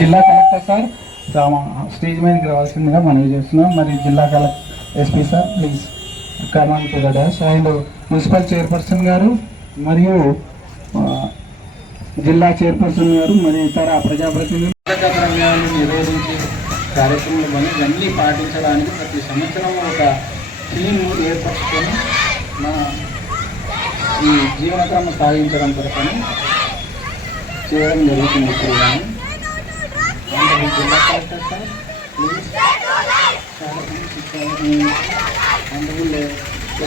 జిల్లా collector sir stage మీదకి రావాల్సిందిగా మనవి చేస్తున్నాం. మరి జిల్లా collector SP sir please come on to the dash. And municipal chairperson గారు మరియు జిల్లా చైర్పర్సన్ గారు మరియు ఇతర ప్రజాప్రతినిధులు ద్రవ్యాన్ని నిరోధించే కార్యక్రమాలు ఇవన్నీ పాటించడానికి ప్రతి సంవత్సరం ఒక థీమ్ ఏర్పరచుకొని మన ఈ జీవనక్రమం సాగించడం కొరకని చేయడం జరుగుతుంది. ఇప్పుడు కానీ జిల్లా collector sir please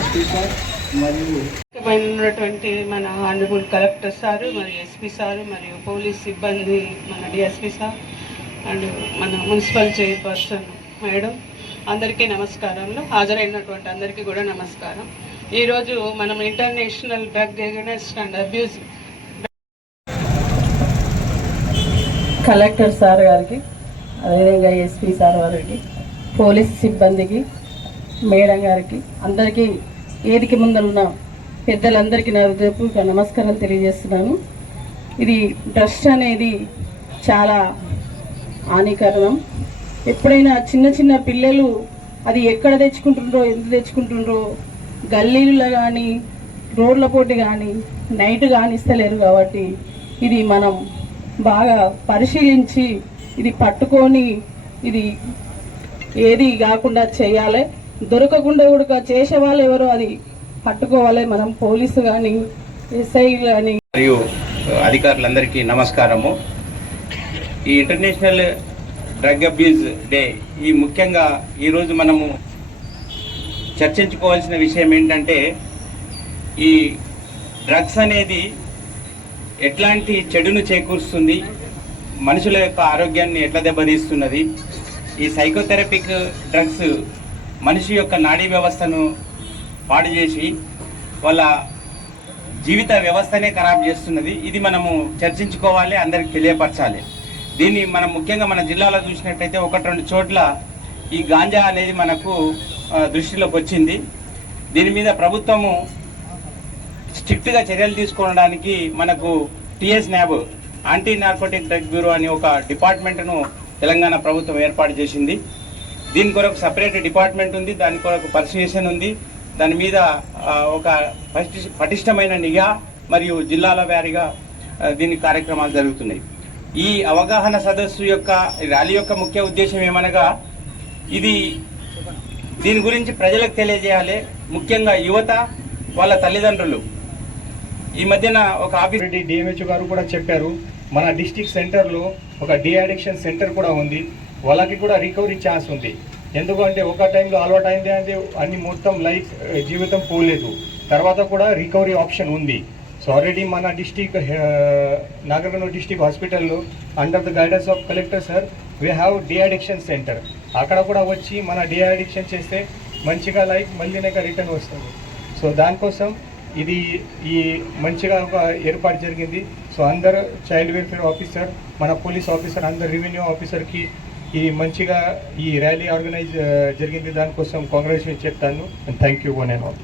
SP sir మరియు మన ఆనరబుల్ కలెక్టర్ సారు మరియు ఎస్పీ సారు మరియు పోలీస్ సిబ్బంది మన డిఎస్పీ సార్ అండ్ మన మున్సిపల్ చైర్పర్సన్ మేడం అందరికీ నమస్కారంలో హాజరైనటువంటి అందరికీ కూడా నమస్కారం. ఈరోజు మనం international drug against and abuse collector sir గారికి, అదేవిధంగా ఎస్పీ సార్ వారికి, పోలీస్ సిబ్బందికి, మేడం గారికి, అందరికీ ఏదికి ముందున్న పెద్దలందరికీ నా హృదయపూర్వక నమస్కారం తెలియజేస్తున్నాను. ఇది డ్రగ్స్ అనేది చాలా హానికరం. ఎప్పుడైనా చిన్న చిన్న పిల్లలు అది ఎక్కడ తెచ్చుకుంటుండ్రో, ఎందుకు తెచ్చుకుంటుండ్రో, గల్లీలో కానీ రోడ్ల పోటీ కానీ నైట్ కానీ ఇస్తలేరు. కాబట్టి ఇది మనం బాగా పరిశీలించి ఇది పట్టుకొని ఇది ఏది కాకుండా చేయాలి. దొరకకుండా కూడా చేసే వాళ్ళు ఎవరో అది పట్టుకోవాలి. మనం పోలీసు కానీ ఎస్ఐ కానీ మరియు అధికారులందరికీ నమస్కారము. ఈ ఇంటర్నేషనల్ డ్రగ్ అబ్యూజ్ డే ఈ ముఖ్యంగా ఈరోజు మనము చర్చించుకోవాల్సిన విషయం ఏంటంటే ఈ డ్రగ్స్ అనేది ఎట్లాంటి చెడును చేకూరుస్తుంది, మనుషుల యొక్క ఆరోగ్యాన్ని ఎట్లా దెబ్బతీస్తున్నది. ఈ సైకోథెరపిక్ డ్రగ్స్ మనిషి యొక్క నాడీ వ్యవస్థను పాడు చేసి వాళ్ళ జీవిత వ్యవస్థనే ఖరాబ్ చేస్తున్నది. ఇది మనము చర్చించుకోవాలి, అందరికి తెలియపరచాలి. దీన్ని మనం ముఖ్యంగా మన జిల్లాలో చూసినట్టయితే 1-2 చోట్ల ఈ గాంజా అనేది మనకు దృష్టిలోకి వచ్చింది. దీని మీద ప్రభుత్వము స్ట్రిక్ట్గా చర్యలు తీసుకోవడానికి మనకు TS NAB anti narcotic drug bureau అని ఒక డిపార్ట్మెంట్ను తెలంగాణ ప్రభుత్వం ఏర్పాటు చేసింది. దీని కొరకు సపరేట్ డిపార్ట్మెంట్ ఉంది, దాని కొరకు పర్సుయేషన్ ఉంది. దాని మీద ఒక పటిష్టమైన నిఘా మరియు జిల్లాల వారీగా దీని కార్యక్రమాలు జరుగుతున్నాయి. ఈ అవగాహన సదస్సు యొక్క ర్యాలీ యొక్క ముఖ్య ఉద్దేశం ఏమనగా దీని గురించి ప్రజలకు తెలియజేయాలి. ముఖ్యంగా యువత, వాళ్ళ తల్లిదండ్రులు. ఈ మధ్యన ఒక ఆఫీస్ డిఎంహెచ్ఓ గారు కూడా చెప్పారు, మన డిస్ట్రిక్ట్ సెంటర్లో ఒక డి అడిక్షన్ సెంటర్ కూడా ఉంది. వాళ్ళకి కూడా రికవరీ ఛాన్స్ ఉంది. ఎందుకంటే ఒక టైంలో అలవాటు అయింది అంటే అన్ని మొత్తం లైఫ్ జీవితం పోలేదు, తర్వాత కూడా రికవరీ ఆప్షన్ ఉంది. సో ఆల్రెడీ మన డిస్ట్రిక్ట్ నాగర్కర్నూల్ డిస్ట్రిక్ట్ హాస్పిటల్లో under the guidance of collector sir we have de addiction centre. అక్కడ కూడా వచ్చి మన డి అడిక్షన్ చేస్తే మంచిగా లైఫ్ మళ్ళీనే రిటర్న్ వస్తుంది. సో దానికోసం ఈ మంచిగా ఒక ఏర్పాటు జరిగింది. సో అందరు చైల్డ్ వెల్ఫేర్ ఆఫీసర్, మన పోలీస్ ఆఫీసర్, అందరు రెవెన్యూ ఆఫీసర్కి ఈ మంచిగా ఈ ర్యాలీ ఆర్గనైజ్ జరిగింది. దానికోసం కాంగ్రాచులేషన్ చెప్తాను. Thank you one and all.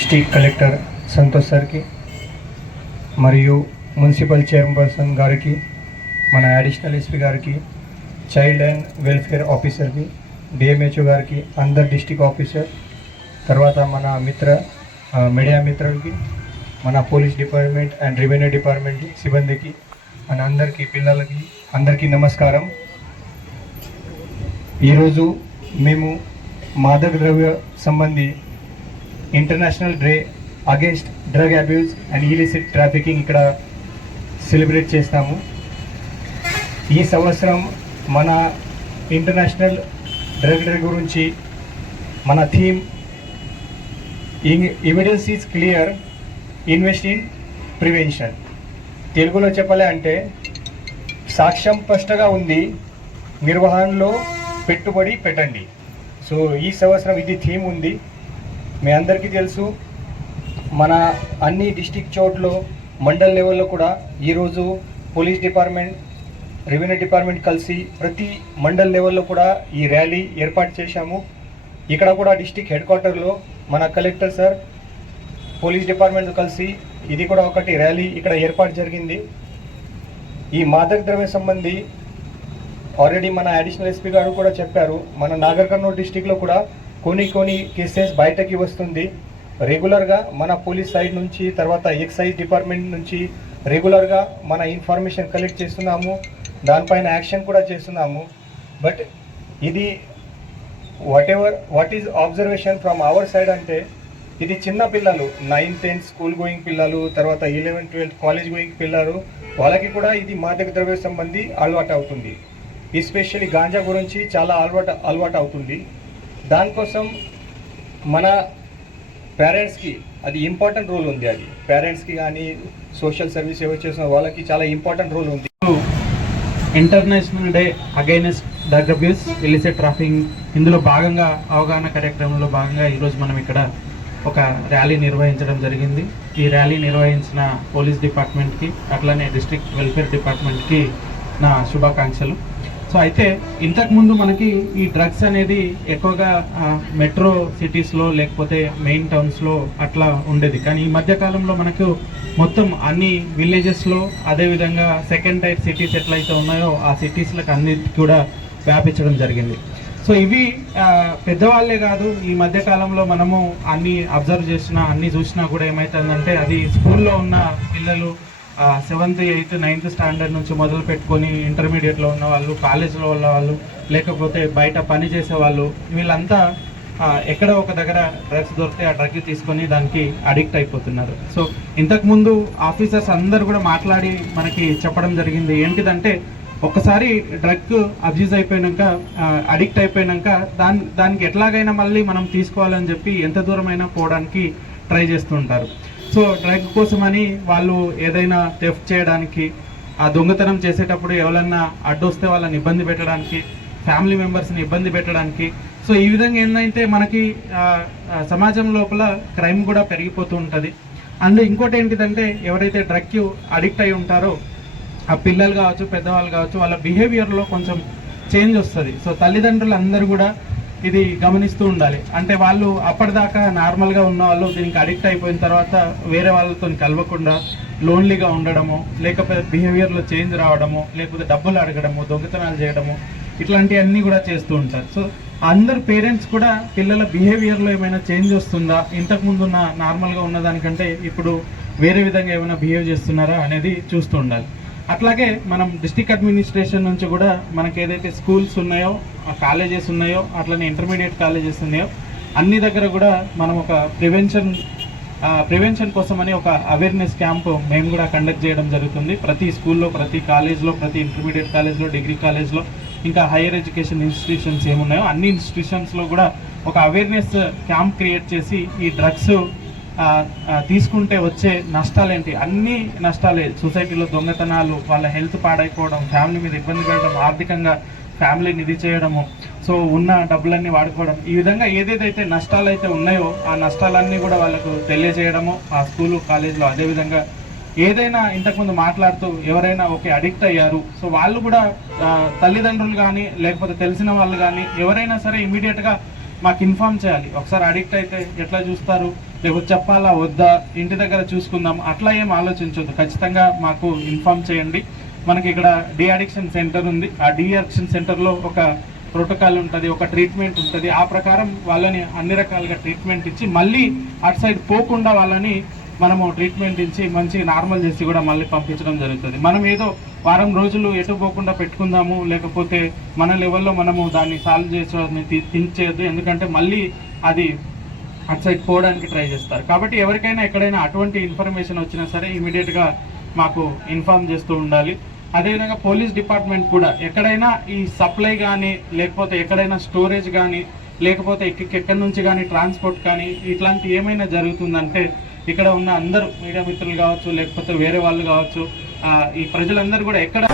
District collector Santosh సార్కి మరియు మున్సిపల్ చైర్పర్సన్ గారికి, మన అడిషనల్ ఎస్పీ గారికి, చైల్డ్ అండ్ వెల్ఫేర్ ఆఫీసర్కి, డిఎంహెచ్ఓ గారికి, అందరు డిస్ట్రిక్ట్ ఆఫీసర్, తర్వాత మన మీడియా మిత్రులకి, మన police department and revenue department సిబ్బందికి, మన అందరికీ పిల్లలకి అందరికీ నమస్కారం. ఈరోజు మేము మాదక ద్రవ్య సంబంధి international day against drug abuse and illicit trafficking ఇక్కడ సెలబ్రేట్ చేస్తాము. ఈ సంవత్సరం మన ఇంటర్నేషనల్ డ్రగ్ డే గురించి మన theme evidence is clear, invest in prevention. తెలుగులో చెప్పాలి అంటే సాక్ష్యం స్పష్టంగా ఉంది, నిర్వహణలో పెట్టుబడి పెట్టండి. సో ఈ సంవత్సరం ఇది థీమ్ ఉంది. మీ అందరికీ తెలుసు, మన అన్ని డిస్ట్రిక్ట్ చోట్ల మండల్ లెవెల్లో కూడా ఈరోజు పోలీస్ డిపార్ట్మెంట్, రెవెన్యూ డిపార్ట్మెంట్ కలిసి ప్రతి మండల్ లెవెల్లో కూడా ఈ ర్యాలీ ఏర్పాటు చేశాము. ఇక్కడ కూడా డిస్టిక్ హెడ్ క్వార్టర్లో మన కలెక్టర్ సార్, పోలీస్ డిపార్ట్మెంట్ కలిసి ఇది కూడా ఒకటి ర్యాలీ ఇక్కడ ఏర్పాటు జరిగింది. ఈ మాదక ద్రవ్య సంబంధి ఆల్రెడీ మన అడిషనల్ ఎస్పీ గారు కూడా చెప్పారు, మన నాగర్ కర్నూలు డిస్టిక్లో కూడా కొన్ని కేసెస్ బయటకి వస్తుంది. రెగ్యులర్గా మన పోలీస్ సైడ్ నుంచి, తర్వాత ఎక్సైజ్ డిపార్ట్మెంట్ నుంచి రెగ్యులర్గా మన ఇన్ఫర్మేషన్ కలెక్ట్ చేస్తున్నాము, దానిపైన యాక్షన్ కూడా చేస్తున్నాము. బట్ ఇది what is observation from our side అంటే, ఇది చిన్న పిల్లలు 9th 10th స్కూల్ గోయింగ్ పిల్లలు, తర్వాత 11th 12th కాలేజ్ గోయింగ్ పిల్లలు, వాళ్ళకి కూడా ఇది మాదక ద్రవ్య సంబంధి అలవాటు అవుతుంది. ఎస్పెషల్లీ గాంజా గురించి చాలా అలవాటు అవుతుంది. దానికోసం మన పేరెంట్స్కి అది ఇంపార్టెంట్ రోల్ ఉంది. అది పేరెంట్స్కి కానీ సోషల్ సర్వీస్ ఎవరు చేసిన వాళ్ళకి చాలా ఇంపార్టెంట్ రోల్ ఉంది. International day against drug abuse, illicit trafficking, ఇందులో భాగంగా అవగాహన కార్యక్రమంలో భాగంగా ఈరోజు మనం ఇక్కడ ఒక ర్యాలీ నిర్వహించడం జరిగింది. ఈ ర్యాలీ నిర్వహించిన పోలీస్ డిపార్ట్మెంట్కి, అట్లనే డిస్ట్రిక్ట్ వెల్ఫేర్ డిపార్ట్మెంట్కి నా శుభాకాంక్షలు. సో అయితే ఇంతకుముందు మనకి ఈ డ్రగ్స్ అనేది ఎక్కువగా మెట్రో సిటీస్లో లేకపోతే మెయిన్ టౌన్స్లో అట్లా ఉండేది. కానీ ఈ మధ్యకాలంలో మనకు మొత్తం అన్ని విలేజెస్లో, అదేవిధంగా సెకండ్ టైర్ సిటీస్ ఎట్లయితే ఉన్నాయో ఆ సిటీస్లకు అన్నిటికీ కూడా వ్యాపించడం జరిగింది. సో ఇవి పెద్దవాళ్ళే కాదు, ఈ మధ్యకాలంలో మనము అన్ని అబ్జర్వ్ చేసినా, అన్ని చూసినా కూడా ఏమవుతుందంటే, అది స్కూల్లో ఉన్న పిల్లలు 7th 8th 9th స్టాండర్డ్ నుంచి మొదలు పెట్టుకొని ఇంటర్మీడియట్లో ఉన్న వాళ్ళు, కాలేజ్లో ఉన్న వాళ్ళు, లేకపోతే బయట పని చేసే వాళ్ళు, వీళ్ళంతా ఎక్కడో ఒక దగ్గర డ్రగ్స్ దొరికితే ఆ డ్రగ్ తీసుకొని దానికి అడిక్ట్ అయిపోతున్నారు. సో ఇంతకుముందు ఆఫీసర్స్ అందరు కూడా మాట్లాడి మనకి చెప్పడం జరిగింది ఏంటిదంటే, ఒక్కసారి డ్రగ్ అబ్యూజ్ అయిపోయాక, అడిక్ట్ అయిపోయాక దానికి ఎట్లాగైనా మళ్ళీ మనం తీసుకోవాలని చెప్పి ఎంత దూరమైనా పోవడానికి ట్రై చేస్తూ ఉంటారు. సో డ్రగ్ కోసమని వాళ్ళు ఏదైనా థెఫ్ట్ చేయడానికి, ఆ దొంగతనం చేసేటప్పుడు ఎవరన్నా అడ్డొస్తే వాళ్ళని ఇబ్బంది పెట్టడానికి, ఫ్యామిలీ మెంబర్స్ని ఇబ్బంది పెట్టడానికి. సో ఈ విధంగా ఏంటంటే మనకి సమాజం లోపల క్రైమ్ కూడా పెరిగిపోతూ ఉంటుంది. అండ్ ఇంకోటి ఏంటిదంటే, ఎవరైతే డ్రగ్కి అడిక్ట్ అయి ఉంటారో ఆ పిల్లలు కావచ్చు, పెద్దవాళ్ళు కావచ్చు, వాళ్ళ బిహేవియర్లో కొంచెం చేంజ్ వస్తుంది. సో తల్లిదండ్రులు అందరూ కూడా ఇది గమనిస్తూ ఉండాలి. అంటే వాళ్ళు అప్పటిదాకా నార్మల్గా ఉన్న వాళ్ళు దీనికి అడిక్ట్ అయిపోయిన తర్వాత వేరే వాళ్ళతో కలవకుండా లోన్లీగా ఉండడము, లేకపోతే బిహేవియర్లో చేంజ్ రావడము, లేకపోతే డబ్బులు అడగడము, దొంగతనాలు చేయడము, ఇట్లాంటివన్నీ కూడా చేస్తూ ఉంటారు. సో అందరు పేరెంట్స్ కూడా పిల్లల బిహేవియర్లో ఏమైనా చేంజ్ వస్తుందా, ఇంతకుముందు ఉన్న నార్మల్గా ఉన్నదానికంటే ఇప్పుడు వేరే విధంగా ఏమైనా బిహేవ్ చేస్తున్నారా అనేది చూస్తూ ఉండాలి. అట్లాగే మనం డిస్ట్రిక్ట్ అడ్మినిస్ట్రేషన్ నుంచి కూడా మనకి ఏదైతే స్కూల్స్ ఉన్నాయో, కాలేజెస్ ఉన్నాయో, అట్లనే ఇంటర్మీడియట్ కాలేజెస్ ఉన్నాయో, అన్ని దగ్గర కూడా మనం ఒక ప్రివెన్షన్ కోసమని ఒక అవేర్నెస్ క్యాంప్ మేము కూడా కండక్ట్ చేయడం జరుగుతుంది. ప్రతి స్కూల్లో, ప్రతి కాలేజ్లో, ప్రతి ఇంటర్మీడియట్ కాలేజ్లో, డిగ్రీ కాలేజ్లో, ఇంకా హైయర్ ఎడ్యుకేషన్ ఇన్స్టిట్యూషన్స్ ఏమున్నాయో అన్ని ఇన్స్టిట్యూషన్స్లో కూడా ఒక అవేర్నెస్ క్యాంప్ క్రియేట్ చేసి ఈ డ్రగ్స్ తీసుకుంటే వచ్చే నష్టాలేంటి, అన్ని నష్టాలే. సొసైటీలో దొంగతనాలు, వాళ్ళ హెల్త్ పాడైపోవడం, ఫ్యామిలీ మీద ఇబ్బంది పెట్టడం, ఆర్థికంగా ఫ్యామిలీని ఇది చేయడము, సో ఉన్న డబ్బులన్నీ వాడుకోవడం, ఈ విధంగా ఏదేదైతే నష్టాలు అయితే ఉన్నాయో ఆ నష్టాలన్నీ కూడా వాళ్ళకు తెలియజేయడము ఆ స్కూలు, కాలేజ్లో. అదేవిధంగా ఏదైనా ఇంతకుముందు మాట్లాడుతూ ఎవరైనా అడిక్ట్ అయ్యారు, సో వాళ్ళు కూడా తల్లిదండ్రులు కానీ లేకపోతే తెలిసిన వాళ్ళు కానీ ఎవరైనా సరే ఇమీడియట్గా మాకు ఇన్ఫార్మ్ చేయాలి. ఒకసారి అడిక్ట్ అయితే ఎట్లా చూస్తారు, లేకపోతే చెప్పాలా వద్దా, ఇంటి దగ్గర చూసుకుందాం, అట్లా ఏం ఆలోచించొద్దు. ఖచ్చితంగా మాకు ఇన్ఫార్మ్ చేయండి. మనకి ఇక్కడ డి అడిక్షన్ సెంటర్ ఉంది. ఆ డి అడిక్షన్ సెంటర్లో ఒక ప్రోటోకాల్ ఉంటుంది, ఒక ట్రీట్మెంట్ ఉంటుంది. ఆ ప్రకారం వాళ్ళని అన్ని రకాలుగా ట్రీట్మెంట్ ఇచ్చి మళ్ళీ అటు సైడ్ పోకుండా వాళ్ళని మనము ట్రీట్మెంట్ ఇచ్చి మంచిగా నార్మల్ చేసి కూడా మళ్ళీ పంపించడం జరుగుతుంది. మనం ఏదో వారం రోజులు ఎటు పోకుండా పెట్టుకుందాము, లేకపోతే మన లెవెల్లో మనము దాన్ని సాల్వ్ చేసేది థింక్ చేయొద్దు. ఎందుకంటే మళ్ళీ అది అటు సైడ్ పోవడానికి ట్రై చేస్తారు. కాబట్టి ఎవరికైనా ఎక్కడైనా అటువంటి ఇన్ఫర్మేషన్ వచ్చినా సరే ఇమీడియట్గా మాకు ఇన్ఫార్మ్ చేస్తూ ఉండాలి. అదేవిధంగా పోలీస్ డిపార్ట్మెంట్ కూడా ఎక్కడైనా ఈ సప్లై కానీ, లేకపోతే ఎక్కడైనా స్టోరేజ్ కానీ, లేకపోతే ఎక్కడి నుంచి కానీ ట్రాన్స్పోర్ట్ కానీ ఇట్లాంటి ఏమైనా జరుగుతుందంటే ఇక్కడ ఉన్న అందరూ మీడియా మిత్రులు కావచ్చు, లేకపోతే వేరే వాళ్ళు కావచ్చు, ఈ ప్రజలందరూ కూడా ఎక్కడ